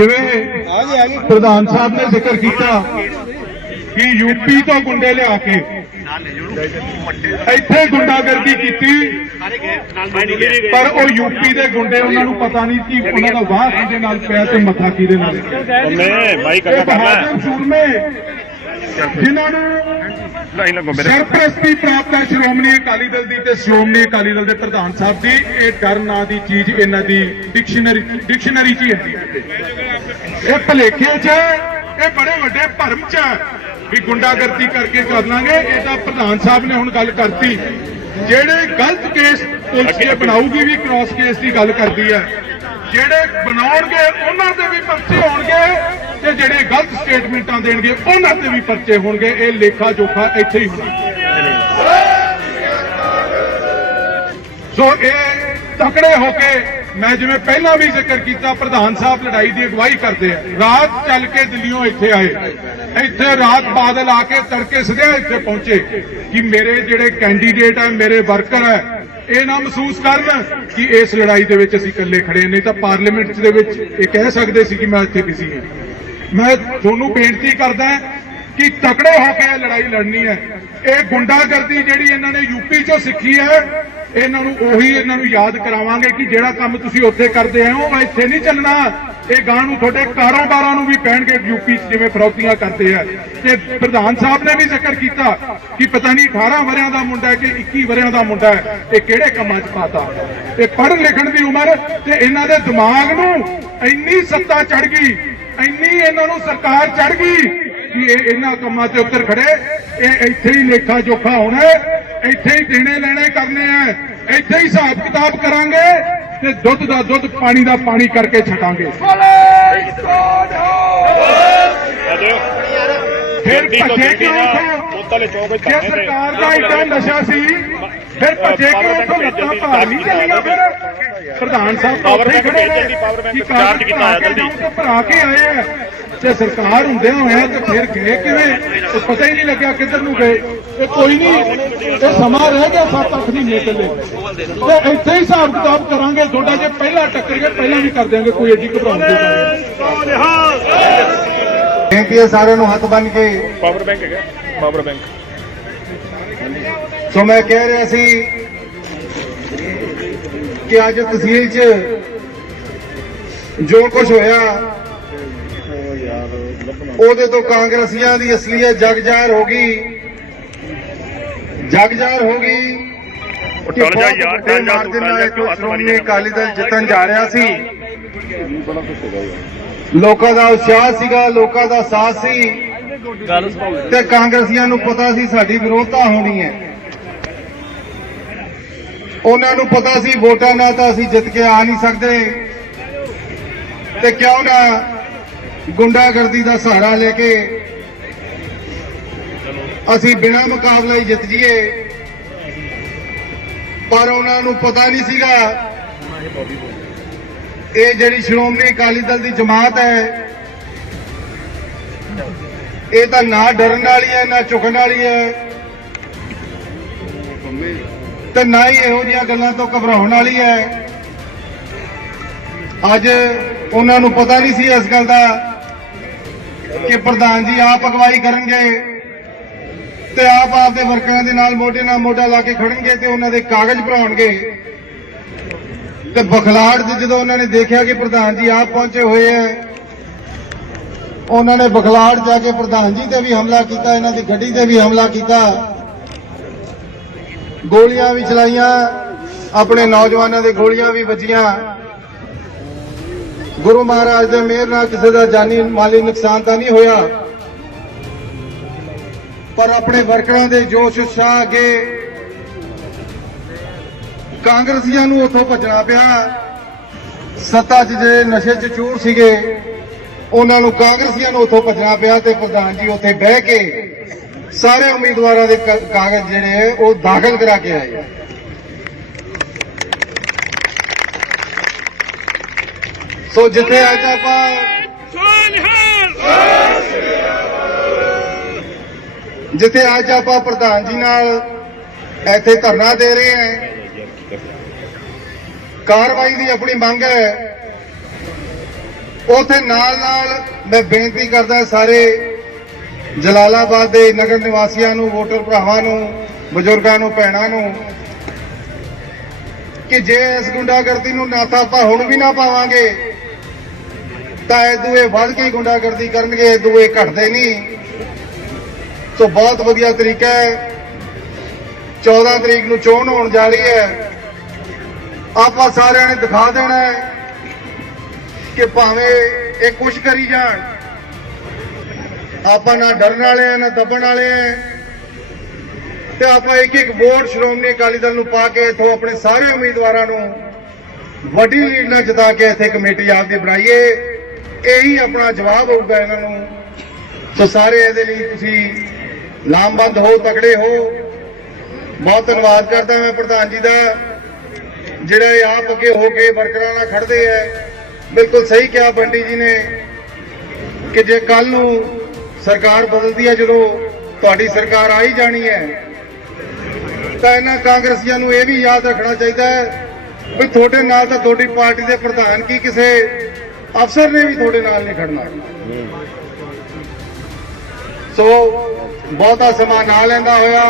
जिवें प्रधान साहब ने जिक्र किया कि यूपी तो गुंडे लिया के इत्थे गुंडागर्दी की, पर वो यूपी के गुंडे उन्होंने पता नहीं कि उन्होंने वाह किहदे नाल पिया ते मथा किहदे नाल पिया। बहादुर सूरमे जिन्होंने सरपरस्ती प्राप्त है श्रोमणी अकाली दल की ते श्रोमणी अकाली दल के प्रधान साहब की, ये डर ना दी चीज इन्हां दी डिक्शनरी च है, भुलेखे च ये बड़े वड्डे भरम च भी गुंडागर्दी करके कर लांगे। ये तो प्रधान साहब ने हुण गल करती, जेड़े गलत केस पुलिस बनाऊगी भी क्रॉस केस की गल करती है, जेड़े बनाउणगे उन्हां दे भी परचे होणगे ते जेड़े गलत स्टेटमेंटां देणगे उन्हां दे भी परचे होणगे। ये लेखा जोखा इत्थे ही होना। सो ये तकड़े होके मैं जिवें पहला भी जिक्र किया, प्रधान साहब लड़ाई की अगवाई करते हैं, रात चल के दिल्लियों इत्थे आए, इत्थे रात बादल आके तड़के सदिया इत्थे पहुंचे कि मेरे जेड़े कैंडीडेट है, मेरे वर्कर है, ये ना महसूस करन कि इस लड़ाई दे विच असीं इकल्ले खड़े, नहीं तो पार्लीमेंट दे विच ये कह सकते सी कि मैं इत्थे बिजी हां। मैं तुहानूं बेनती करदा कि तकड़े होकर लड़ाई लड़नी है। ये गुंडागर्दी जिहड़ी इन्हां ने यूपी चों सीखी है, इन्हां नूं ओही इन्हां नूं याद करावांगे कि जिहड़ा काम तुसीं उत्थे करदे आए हो इत्थे नहीं चलना। ये गांह नूं तुहाडे कारोबारां नूं भी पैणगे, यूपी जिवें फरौतियां करते हैं। ते प्रधान साहब ने भी जिक्र किया कि पता नहीं 18 वरियां दा मुंडा है कि 21 वरियां दा मुंडा है, ये किहड़े कामां च पाता। ये पढ़ लिखण दी उमर ते इन्हां दे दिमाग नूं इंनी सत्ता चढ़ गई, इंनी इन्हां नूं सरकार चढ़ गई कि इन्हां कामां ते उतर खड़े। ये इत्थे ही लेखा जोखा होना, इत्थे ही देने लेने करने हैं, इत्थे ही हिसाब किताब करांगे ते दुध दा दुध पानी दा पानी करके छटांगे। फिर भजे क्यों थे? सरकार का इतना नशा सी, फिर भजे क्यों थे? लत्तां भार नहीं चलियां। फिर प्रधान साहब उत्थे खड़े ने कि कागज भरा के जाऊं ते भरा के आए हैं, ते सरकार हुंदे होए ते फिर गए किवें? तो पता ही नहीं लग्या किधर नूं गए। ते कोई नहीं, ते समा रह गया 7-8 महीने चले, ते इत्थे ही हिसाब किताब करांगे। थोड़ा जे पहला टक्कर गए पहला भी कर देंगे, कोई एडी घबराउण दी गल नहीं। बेनती है सारे नूं हथ बन के, पावर बैंक है, पावर बैंक। सो मैं कह रहा सी कि अज तहसील च जो कुछ होया ਉਹਦੇ ਤੋਂ ਕਾਂਗਰਸੀਆਂ ਦੀ ਅਸਲੀਅਤ ਜਗ ਜ਼ਾਹਰ ਹੋ ਗਈ, ਜਗ ਜ਼ਾਹਰ ਹੋ ਗਈ ਕਿ ਬਹੁਤ ਮਾਰਜਨ ਨਾਲ ਸ਼੍ਰੋਮਣੀ ਅਕਾਲੀ ਦਲ ਜਿੱਤਣ ਜਾ ਰਿਹਾ ਸੀ। ਲੋਕਾਂ ਦਾ ਉਤਸ਼ਾਹ ਸੀਗਾ, ਲੋਕਾਂ ਦਾ ਸਾਥ ਸੀ, ਤੇ ਕਾਂਗਰਸੀਆਂ ਨੂੰ ਪਤਾ ਸੀ ਸਾਡੀ ਵਿਰੋਧਤਾ ਹੋਣੀ ਹੈ। ਉਹਨਾਂ ਨੂੰ ਪਤਾ ਸੀ ਵੋਟਾਂ ਨਾਲ ਤਾਂ ਅਸੀਂ ਜਿੱਤ ਕੇ ਆ ਨਹੀਂ ਸਕਦੇ, ਤੇ ਕਿਉਂ ਨਾ गुंडागर्दी का सहारा लेके असी बिना मुकाबला ही जित जाइए। पर उन्होंने पता नहीं सीगा ये जिहड़ी श्रोमणी अकाली दल की जमात है, ये तो ना डरन वाली है, ना झुकन वाली है, तो ना ही इहो जिहियां गल्लां तो घबराउण वाली है। अज उन्होंने पता नहीं सी इस गल का कि प्रधान जी आप अगवाई करेंगे ते आप आपके वर्करां दे नाल मोढे नाल मोढा ला के खड़नगे ते उन्हां दे कागज भराउणगे। ते बखलाड़ च जदों उन्होंने देखा कि प्रधान जी आप पहुंचे हुए हैं, उन्होंने बखलाड़ जाके प्रधान जी ते भी हमला किया, इन्हां दी गड्डी ते भी हमला किया, गोलियां भी चलाइयां, अपने नौजवानों दे गोलियां भी बजियां। गुरु महाराज दे मेहर नाल किसी का जानी माली नुकसान तो नहीं होया, पर अपने वर्करां दे जोश उत्साह अगे कांग्रेसियां नूं उत्थों भजना पिया। सत्ता च जे नशे च चूर सीगे उन्हां नूं कांग्रेसियां नूं उत्थों भजना पिया, ते प्रधान जी उत्थे बह के सारे उम्मीदवारों के कागज जिहड़े वो दाखिल करा के आए। सो जिथे अज जिथे अज आप प्रधान जी नाल इत्थे धरना दे रहे हैं, कार्रवाई की अपनी मंग है, ਉਥੇ ਨਾਲ मैं बेनती करदा सारे जलालाबाद के नगर निवासियों नूं, वोटर भरावां नूं, बजुर्गों नूं, भैणां नूं कि जे इस गुंडागर्दी नूं नाता आपां हुण भी ना पावांगे तां इदूए वध के गुंडागर्दी करनगे, इदूए घटदे नहीं। तो बहुत वधिया तरीका है। 14 तरीक नूं चोण होण जा रही है, आपां सारिआं ने दिखा देना है कि भावें ये कुछ करी जाण, आपां ना डरन वाले हैं ना दबण वाले हैं। ते आपां एक एक वोट श्रोमणी अकाली दल नूं पा के इत्थों अपने सारे उम्मीदवारां नूं वड्डी लीड नाल जिता के इत्थे कमेटी आपदी बनाईए। यही अपना जवाब होगा इन्हां नूं। तो सारे इहदे लई तुसीं लामबंद हो, तगड़े हो। बहुत धन्नवाद करदा मैं प्रधान जी दा, जिहड़े आप अगे हो के वर्करां नाल खड़दे है। बिल्कुल सही कहा बंटी जी ने कि जे कल नूं सरकार बदलती है, जो तुहाडी सरकार आई जानी है, तो इन्हां कांग्रेसियां नूं यह भी याद रखना चाहिए भी तुहाडे नाल तां तुहाडी पार्टी के प्रधान की किसी अफसर ने भी तुहाडे नाल नहीं खड़ना। सो बहुता समा ना लैंदा होया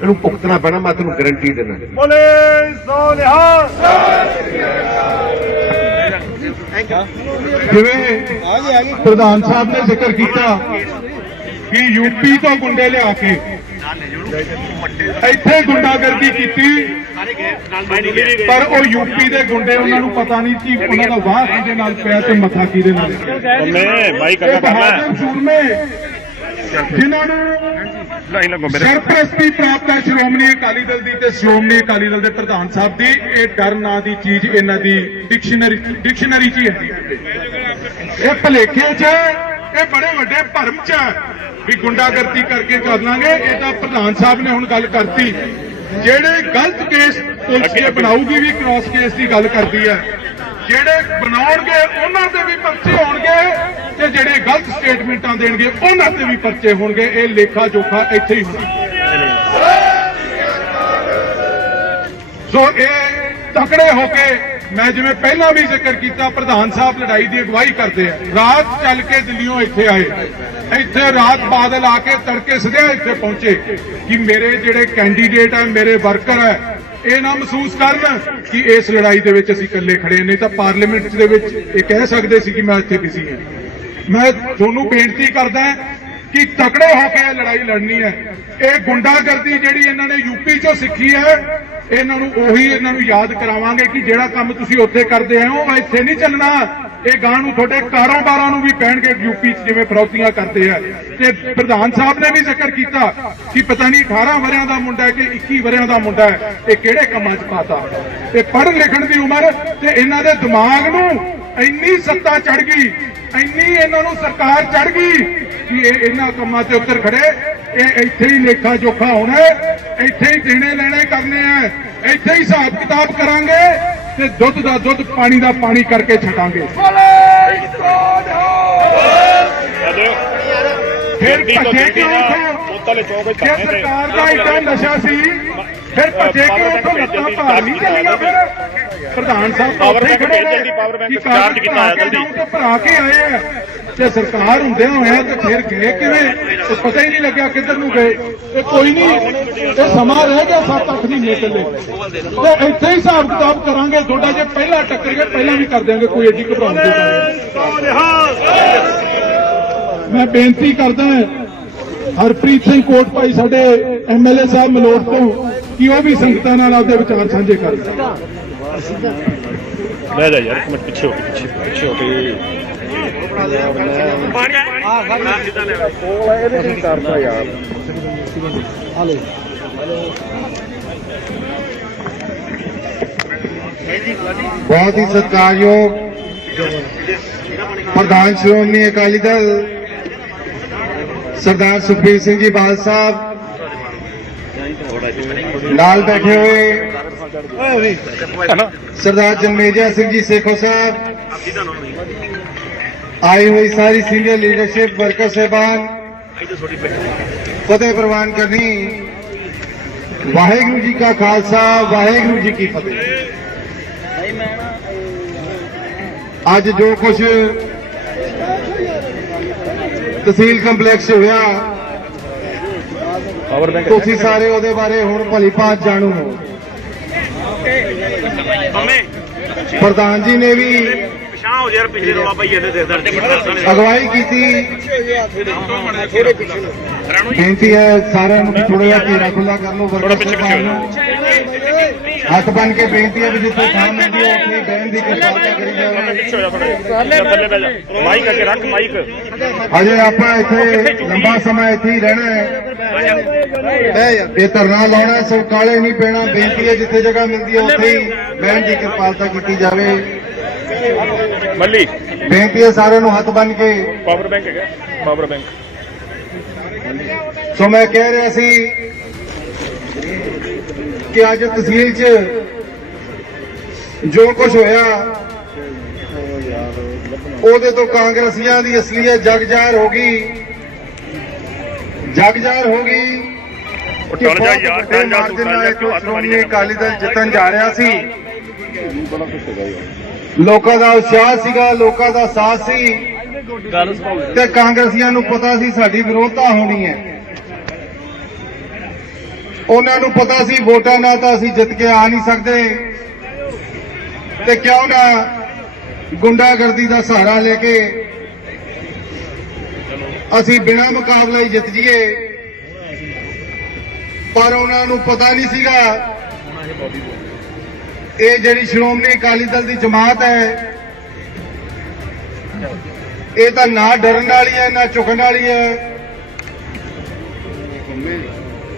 ਇਹਨੂੰ ਭੁਗਤਣਾ ਪੈਣਾ, ਮੈਂ ਤੁਹਾਨੂੰ ਗਾਰੰਟੀ ਦੇਣਾ। ਬੋਲੇ ਸੋ ਨਿਹਾਲ। ਜਿਵੇਂ ਪ੍ਰਧਾਨ ਸਾਹਿਬ ਨੇ ਜ਼ਿਕਰ ਕੀਤਾ ਕਿ ਯੂਪੀ ਤੋਂ ਗੁੰਡੇ ਲਿਆ ਕੇ ਇੱਥੇ ਗੁੰਡਾਗਰਦੀ ਕੀਤੀ, ਪਰ ਉਹ ਯੂਪੀ ਦੇ ਗੁੰਡੇ ਉਹਨਾਂ ਨੂੰ ਪਤਾ ਨਹੀਂ ਕਿ ਉਹਨਾਂ ਦਾ ਵਾਹ ਕਿਹਦੇ ਨਾਲ ਪਿਆ ਤੇ ਮੱਥਾ ਕਿਹਦੇ ਨਾਲ। ਮੈਂ ਮਾਈ ਕਰਨਾ ਬਹਾਦਰ ਸੂਰਮੇ ਜਿਨ੍ਹਾਂ ਨੂੰ ਸਰਪ੍ਰਸਤੀ ਪ੍ਰਾਪਤ ਹੈ ਸ਼੍ਰੋਮਣੀ ਅਕਾਲੀ ਦਲ ਦੀ ਤੇ ਸ਼੍ਰੋਮਣੀ ਅਕਾਲੀ ਦਲ ਦੇ ਪ੍ਰਧਾਨ ਸਾਹਿਬ ਦੀ, ਇਹ ਡਰ ਨਾਂ ਦੀ ਚੀਜ਼ ਇਹਨਾਂ ਦੀ ਡਿਕਸ਼ਨਰੀ 'ਚ ਹੀ ਹੈ। ਇਹ ਭਲੇਖੇ 'ਚ, ਇਹ ਬੜੇ ਵੱਡੇ ਭਰਮ 'ਚ ਵੀ ਗੁੰਡਾਗਰਦੀ ਕਰਕੇ ਕਰ ਲਾਂਗੇ। ਇਹ ਤਾਂ ਪ੍ਰਧਾਨ ਸਾਹਿਬ ਨੇ ਹੁਣ ਗੱਲ ਕਰਤੀ, ਜਿਹੜੇ ਗਲਤ ਕੇਸ ਪੁਲਿਸ ਬਣਾਊਗੀ ਵੀ ਕ੍ਰਾਸ ਕੇਸ ਦੀ ਗੱਲ ਕਰਦੀ ਹੈ। ਜਿਹੜੇ ਬਣਾਉਣਗੇ ਉਹਨਾਂ ਤੇ ਵੀ ਪਰਚੇ ਹੋਣਗੇ ਤੇ ਜਿਹੜੇ ਗਲਤ ਸਟੇਟਮੈਂਟਾਂ ਦੇਣਗੇ ਉਹਨਾਂ ਤੇ ਵੀ ਪਰਚੇ ਹੋਣਗੇ। ਇਹ ਲੇਖਾ ਜੋਖਾ ਇੱਥੇ ਹੀ ਹੋਣਾ। ਸੋ ਇਹ ਤਕੜੇ ਹੋ ਕੇ, ਮੈਂ ਜਿਵੇਂ ਪਹਿਲਾਂ ਵੀ ਜ਼ਿਕਰ ਕੀਤਾ, ਪ੍ਰਧਾਨ ਸਾਹਿਬ ਲੜਾਈ ਦੀ ਅਗਵਾਈ ਕਰਦੇ ਆ। ਰਾਤ ਚੱਲ ਕੇ ਦਿੱਲੀੋਂ ਇੱਥੇ ਆਏ, ਇੱਥੇ ਰਾਤ ਬਾਦਲ ਆ ਕੇ ਤੜਕੇ ਸਦਿਆ ਇੱਥੇ ਪਹੁੰਚੇ ਕਿ ਮੇਰੇ ਜਿਹੜੇ ਕੈਂਡੀਡੇਟ ਆ, ਮੇਰੇ ਵਰਕਰ ਹੈ, ਇਹ ਨਾ ਮਹਿਸੂਸ ਕਰਨ ਕਿ ਇਸ ਲੜਾਈ ਦੇ ਵਿੱਚ ਅਸੀਂ ਇਕੱਲੇ ਖੜੇ। ਨਹੀਂ ਤਾਂ ਪਾਰਲੀਮੈਂਟ ਦੇ ਵਿੱਚ ਇਹ ਕਹਿ ਸਕਦੇ ਸੀ ਕਿ ਮੈਂ ਇੱਥੇ ਬਿਜ਼ੀ ਹਾਂ। ਮੈਂ ਤੁਹਾਨੂੰ ਬੇਨਤੀ ਕਰਦਾ ਕਿ ਤਕੜੇ ਹੋ ਕੇ ਇਹ ਲੜਾਈ ਲੜਨੀ ਹੈ। ਇਹ ਗੁੰਡਾਗਰਦੀ ਜਿਹੜੀ ਇਹਨਾਂ ਨੇ ਯੂਪੀ 'ਚੋਂ ਸਿੱਖੀ ਹੈ, ਇਹਨਾਂ ਨੂੰ ਯਾਦ ਕਰਾਵਾਂਗੇ ਕਿ ਜਿਹੜਾ ਕੰਮ ਤੁਸੀਂ ਉੱਥੇ ਕਰਦੇ ਆਏ ਹੋ ਉਹ ਇੱਥੇ ਨਹੀਂ ਚੱਲਣਾ। ਇਹ ਗਾਂ ਨੂੰ ਤੁਹਾਡੇ ਕਾਰੋਬਾਰਾਂ ਨੂੰ ਵੀ ਪੈਣਗੇ ਯੂਪੀ 'ਚ, ਜਿਵੇਂ ਫਰੌਤੀਆਂ ਕਰਦੇ ਆ। ਤੇ ਪ੍ਰਧਾਨ ਸਾਹਿਬ ਨੇ ਵੀ ਜ਼ਿਕਰ ਕੀਤਾ ਕਿ ਪਤਾ ਨਹੀਂ 18 ਵਰਿਆਂ ਦਾ ਮੁੰਡਾ ਹੈ ਕਿ 21 ਵਰਿਆਂ ਦਾ ਮੁੰਡਾ ਹੈ, ਇਹ ਕਿਹੜੇ ਕੰਮਾਂ 'ਚ ਪਾਤਾ। ਤੇ ਪੜ੍ਹਨ ਲਿਖਣ ਦੀ ਉਮਰ ਤੇ ਇਹਨਾਂ ਦੇ ਦਿਮਾਗ ਨੂੰ ਇੰਨੀ ਸੱਤਾ ਚੜ ਗਈ, ਇੰਨੀ ਇਹਨਾਂ ਨੂੰ ਸਰਕਾਰ ਚੜ ਗਈ ਕਿ ਇਹ ਇਹਨਾਂ ਕੰਮਾਂ ਤੇ ਉੱਤਰ ਖੜੇ। ਇਹ ਇੱਥੇ ਹੀ ਲੇਖਾ ਜੋਖਾ ਹੋਣਾ, ਇੱਥੇ ਹੀ ਦੇਣੇ ਲੈਣੇ ਕਰਨੇ ਆ, ਇੱਥੇ ਹੀ ਹਿਸਾਬ ਕਿਤਾਬ ਕਰਾਂਗੇ ਤੇ ਦੁੱਧ ਦਾ ਦੁੱਧ, ਪਾਣੀ ਦਾ ਪਾਣੀ ਕਰਕੇ ਛਕਾਂਗੇ। ਫਿਰ ਭੱਜੇ ਕਿਉਂ? ਜੇ ਸਰਕਾਰ ਦਾ ਇੱਡਾ ਨਸ਼ਾ ਸੀ, ਫਿਰ ਭੱਜੇ ਕਿਉਂ? ਉੱਥੋਂ ਲੱਤਾਂ ਭਾਰ ਨਹੀਂ ਚੱਲੀਆਂ। ਫਿਰ ਪ੍ਰਧਾਨ ਸਾਹਿਬ ਉੱਥੇ ਖੜੇ ਨੇ ਕਿ ਕਾਗਜ਼ ਭਰਾ ਕੇ ਆਏ ਆ ਤੇ ਸਰਕਾਰ ਹੁੰਦਿਆਂ ਹੋਇਆ ਤੇ ਫਿਰ ਗਏ ਕਿਵੇਂ? ਪਤਾ ਹੀ ਨਹੀਂ ਲੱਗਿਆ ਕਿੱਧਰ ਨੂੰ ਗਏ। ਤੇ ਕੋਈ ਨਹੀਂ, ਇਹ ਸਮਾਂ ਰਹਿ ਗਿਆ 7-8 ਮਹੀਨੇ ਚੱਲੇ ਤੇ ਇੱਥੇ ਹੀ ਹਿਸਾਬ ਕਿਤਾਬ ਕਰਾਂਗੇ। ਤੁਹਾਡਾ ਜੇ ਪਹਿਲਾਂ ਟੱਕਰ ਗਏ ਪਹਿਲਾਂ ਵੀ ਕਰ ਦਿਆਂਗੇ, ਕੋਈ ਐਡੀ ਘਬਰਾਉਣ ਦੀ ਗੱਲ ਨਹੀਂ। ਮੈਂ ਬੇਨਤੀ ਕਰਦਾ ਹਰਪ੍ਰੀਤ ਸਿੰਘ ਕੋਟ ਭਾਈ ਸਾਡੇ MLA ਸਾਹਿਬ ਮਲੋਟ ਤੋਂ ਕਿ ਉਹ ਵੀ ਸੰਗਤਾਂ ਨਾਲ ਆਪਦੇ ਵਿਚਾਰ ਸਾਂਝੇ ਕਰਨ। ਲੈ ਜਾ ਯਾਰ ਇੱਕ ਮਿੰਟ ਪਿੱਛੇ ਹੋ ਕੇ, ਪਿੱਛੇ ਹੋ ਕੇ ਕਰਦਾ ਯਾਰ। ਹਲੋ ਬਹੁਤ ਹੀ ਸਤਿਕਾਰਯੋਗ ਪ੍ਰਧਾਨ ਸ਼੍ਰੋਮਣੀ ਅਕਾਲੀ ਦਲ ਸਰਦਾਰ ਸੁਖਬੀਰ ਸਿੰਘ ਜੀ ਬਾਦਲ ਸਾਹਿਬ ਨਾਲ ਬੈਠੇ ਹੋਏ ਸਰਦਾਰ ਜਨਮੇਜਾ ਸਿੰਘ ਜੀ ਸੇਖੋ ਸਾਹਿਬ, ਆਈ हुई सारी सीनियर लीडरशिप वर्कर साहबान, फतेह प्रवान करनी। वाहेगुरु जी का खालसा, वाहेगुरु जी की फतेह। आज जो कुछ तहसील कंपलैक्स होया तुसी सारे ਉਹਦੇ ਬਾਰੇ ਹੁਣ ਭਲੀ ਭਾਂਤ ਜਾਣੂ ਹੋ। ਪ੍ਰਧਾਨ ਜੀ ਨੇ ਵੀ ਅਗਵਾਈ ਕੀਤੀ। ਬੇਨਤੀ ਹੈ ਸਾਰਿਆਂ ਨੂੰ ਥੋੜਾ ਜਿਹਾ ਘੇਰਾ ਖੁੱਲਾ ਕਰ ਲਓ। ਹੱਥ ਬਨ ਕੇ ਬੇਨਤੀ ਹੈ ਵੀ ਜਿੱਥੇ ਥਾਂ ਮਿਲਦੀ ਹੈ ਉੱਥੇ ਬਹਿਣ ਦੀ ਕਿਰਪਾਲਤਾ ਕਰੀ ਜਾਵੇ। ਮਾਈਕ ਅੱਗੇ ਰੱਖ, ਮਾਈਕ। ਅਜੇ ਆਪਾਂ ਇੱਥੇ ਲੰਬਾ ਸਮਾਂ ਇੱਥੇ ਹੀ ਰਹਿਣਾ ਹੈ। ਇਹ ਧਰਨਾ ਲਾਉਣਾ ਸੋ ਕਾਲੇ ਨਹੀਂ ਪੈਣਾ। ਬੇਨਤੀ ਹੈ ਜਿੱਥੇ ਜਗ੍ਹਾ ਮਿਲਦੀ ਹੈ ਉੱਥੇ ਹੀ ਬਹਿਣ ਦੀ ਕਿਰਪਾਲਤਾ ਕੀਤੀ ਜਾਵੇ। ਮੱਲੀ ਬੇਨਤੀ ਹੈ ਸਾਰਿਆਂ ਨੂੰ ਹੱਥ ਬੰਨ ਕੇ। ਪਾਵਰ ਬੈਂਕ ਹੈਗਾ, ਪਾਵਰ ਬੈਂਕ। ਸੋ ਮੈਂ ਕਹਿ ਰਿਹਾ ਸੀ ਕਿ ਅੱਜ ਤਹਿਸੀਲ 'ਚ ਜੋ ਕੁਝ ਹੋਇਆ ਉਹਦੇ ਤੋਂ ਕਾਂਗਰਸੀਆਂ ਦੀ ਅਸਲੀਅਤ ਜਗ ਜ਼ਾਹਰ ਹੋ ਗਈ। ਜਗ ਜ਼ਾਹਰ ਹੋ ਗਈ ਕਿ ਟਲ ਜਾ ਯਾਰ, ਟਲ ਜਾ, ਮਾਰਜਨ ਨਾਲ ਸ਼੍ਰੋਮਣੀ ਅਕਾਲੀ ਦਲ ਜਿੱਤਣ ਜਾ ਰਿਹਾ ਸੀ। ਲੋਕਾਂ ਦਾ ਉਤਸ਼ਾਹ ਸੀਗਾ, ਲੋਕਾਂ ਦਾ ਸਾਥ ਸੀ ਤੇ ਕਾਂਗਰਸੀਆਂ ਨੂੰ ਪਤਾ ਸੀ ਸਾਡੀ ਵਿਰੋਧਤਾ ਹੋਣੀ ਹੈ। ਉਹਨਾਂ ਨੂੰ ਪਤਾ ਸੀ ਵੋਟਾਂ ਨਾਲ ਤਾਂ ਅਸੀਂ ਜਿੱਤ ਕੇ ਆ ਨਹੀਂ ਸਕਦੇ ਤੇ ਕਿਉਂ ਨਾ ਗੁੰਡਾਗਰਦੀ ਦਾ ਸਹਾਰਾ ਲੈ ਕੇ ਅਸੀਂ ਬਿਨਾਂ ਮੁਕਾਬਲੇ ਹੀ ਜਿੱਤ ਜਾਈਏ। ਪਰ ਉਹਨਾਂ ਨੂੰ ਪਤਾ ਨਹੀਂ ਸੀਗਾ ਇਹ ਜਿਹੜੀ ਸ਼੍ਰੋਮਣੀ ਅਕਾਲੀ ਦਲ ਦੀ ਜਮਾਤ ਹੈ ਇਹ ਤਾਂ ਨਾ ਡਰਨ ਵਾਲੀ ਹੈ ਨਾ ਝੁਕਣ ਵਾਲੀ ਹੈ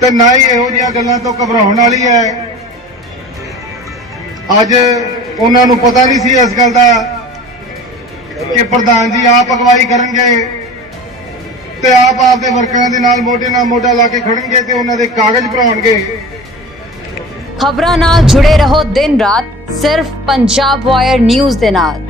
ਤੇ ਨਾ ਹੀ ਇਹੋ ਜਿਹੀਆਂ ਗੱਲਾਂ ਤੋਂ ਘਬਰਾਉਣ ਵਾਲੀ ਹੈ। ਅੱਜ ਉਹਨਾਂ ਨੂੰ ਪਤਾ ਨਹੀਂ ਸੀ ਇਸ ਗੱਲ ਦਾ ਕਿ ਪ੍ਰਧਾਨ ਜੀ ਆਪ ਅਗਵਾਈ ਕਰਨਗੇ ਤੇ ਆਪ ਆਪਦੇ ਵਰਕਰਾਂ ਦੇ ਨਾਲ ਮੋਢੇ ਨਾਲ ਮੋਢਾ ਲਾ ਕੇ ਖੜਨਗੇ ਤੇ ਉਹਨਾਂ ਦੇ ਕਾਗਜ਼ ਭਰਾਉਣਗੇ। ਖਬਰਾਂ ਨਾਲ ਜੁੜੇ ਰਹੋ ਦਿਨ ਰਾਤ ਸਿਰਫ ਪੰਜਾਬ ਵਾਇਰ ਨਿਊਜ਼ ਦੇ ਨਾਲ।